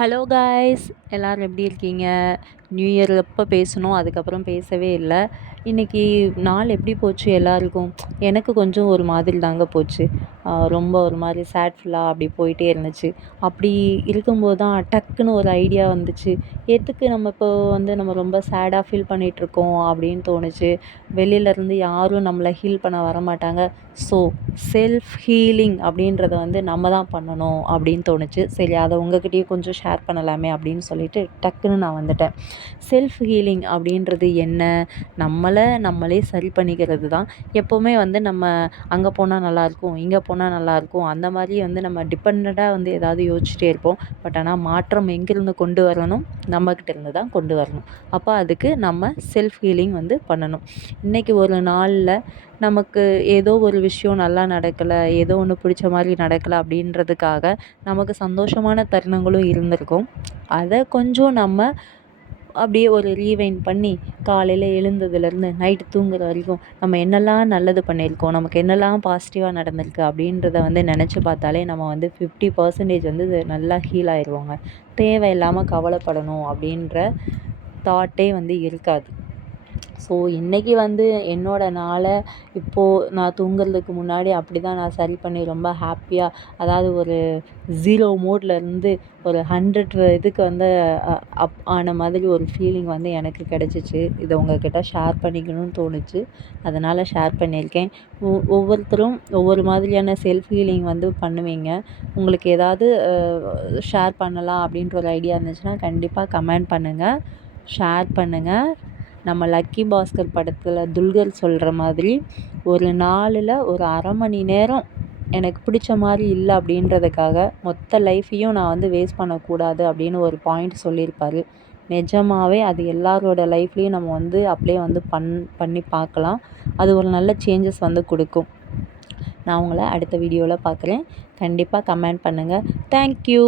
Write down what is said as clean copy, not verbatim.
Hello guys, எல்லோரும் எப்படி இருக்கீங்க? நியூ இயர் எப்போ பேசணும், அதுக்கப்புறம் பேசவே இல்லை. இன்றைக்கி நாள் எப்படி போச்சு எல்லாருக்கும்? எனக்கு கொஞ்சம் ஒரு மாதிரி தாங்க போச்சு. ரொம்ப ஒரு மாதிரி சேட்ஃபுல்லாக அப்படி போயிட்டே இருந்துச்சு. அப்படி இருக்கும்போது தான் டக்குன்னு ஒரு ஐடியா வந்துச்சு. எதுக்கு நம்ம இப்போ நம்ம ரொம்ப சேடாக ஃபீல் பண்ணிகிட்ருக்கோம் அப்படின்னு தோணுச்சு. வெளியிலேருந்து யாரும் நம்மளை ஹீல் பண்ண வரமாட்டாங்க. ஸோ செல்ஃப் ஹீலிங் அப்படின்றத நம்ம தான் பண்ணணும் அப்படின்னு தோணுச்சு. சரி, அதை உங்ககிட்டயும் கொஞ்சம் ஷேர் பண்ணலாமே அப்படின்னு சொல்லிட்டு டக்குன்னு நான் வந்துட்டேன். செல்ஃப் ஹீலிங் அப்படின்றது என்ன? நம்மளே சரி பண்ணிக்கிறது தான். எப்போவுமே நம்ம அங்கே போனால் நல்லாயிருக்கும், இங்கே போனால் நல்லாயிருக்கும், அந்த மாதிரி நம்ம டிபெண்டடாக ஏதாவது யோசிச்சுட்டே இருப்போம். பட் ஆனால் மாற்றம் எங்கேருந்து கொண்டு வரணும்? நம்மக்கிட்ட இருந்து தான் கொண்டு வரணும். அப்போ அதுக்கு நம்ம செல்ஃப் ஹீலிங் பண்ணணும். இன்றைக்கி ஒரு நாளில் நமக்கு ஏதோ ஒரு விஷயம் நல்லா நடக்கலை, ஏதோ ஒன்று பிடிச்ச மாதிரி நடக்கலை அப்படின்றதுக்காக நமக்கு சந்தோஷமான தருணங்களும் இருந்திருக்கும். அதை கொஞ்சம் நம்ம அப்படியே ஒரு ரீவைண்ட் பண்ணி காலையில் எழுந்ததுலேருந்து நைட்டு தூங்குற வரைக்கும் நம்ம என்னெல்லாம் நல்லது பண்ணியிருக்கோம், நமக்கு என்னெல்லாம் பாசிட்டிவாக நடந்திருக்கு அப்படின்றத நினச்சி பார்த்தாலே நம்ம 50% நல்லா ஹீல் ஆயிடுவாங்க. தேவையில்லாமல் கவலைப்படணும் அப்படின்ற தாட்டே இருக்காது. ஸோ இன்றைக்கி என்னோடய நாளை இப்போது நான் தூங்குறதுக்கு முன்னாடி அப்படி தான் நான் சரி பண்ணி ரொம்ப ஹாப்பியாக, அதாவது ஒரு 0 மோட்லேருந்து ஒரு 100 இதுக்கு அப் ஆன மாதிரி ஒரு ஃபீலிங் எனக்கு கிடச்சிச்சு. இதை உங்கள்கிட்ட ஷேர் பண்ணிக்கணும்னு தோணுச்சு, அதனால் ஷேர் பண்ணியிருக்கேன். ஒவ்வொருத்தரும் ஒவ்வொரு மாதிரியான செல்ஃப் ஹீலிங் பண்ணுவீங்க. உங்களுக்கு ஏதாவது ஷேர் பண்ணலாம் அப்படின்ற ஒரு ஐடியா இருந்துச்சுன்னா கண்டிப்பாக கமெண்ட் பண்ணுங்கள், ஷேர் பண்ணுங்கள். நம்ம லக்கி பாஸ்கர் படத்தில் துல்கர் சொல்கிற மாதிரி ஒரு நாளில் ஒரு அரை மணி நேரம் எனக்கு பிடிச்ச மாதிரி இல்லை அப்படின்றதுக்காக மொத்த லைஃப்பையும் நான் வேஸ்ட் பண்ணக்கூடாது அப்படின்னு ஒரு பாயிண்ட் சொல்லியிருப்பார். நிஜமாகவே அது எல்லாரோட லைஃப்லேயும் நம்ம அப்படியே பண்ணி பார்க்கலாம். அது ஒரு நல்ல சேஞ்சஸ் கொடுக்கும். நான் உங்களை அடுத்த வீடியோவில் பார்க்குறேன். கண்டிப்பாக கமெண்ட் பண்ணுங்கள். தேங்க்யூ.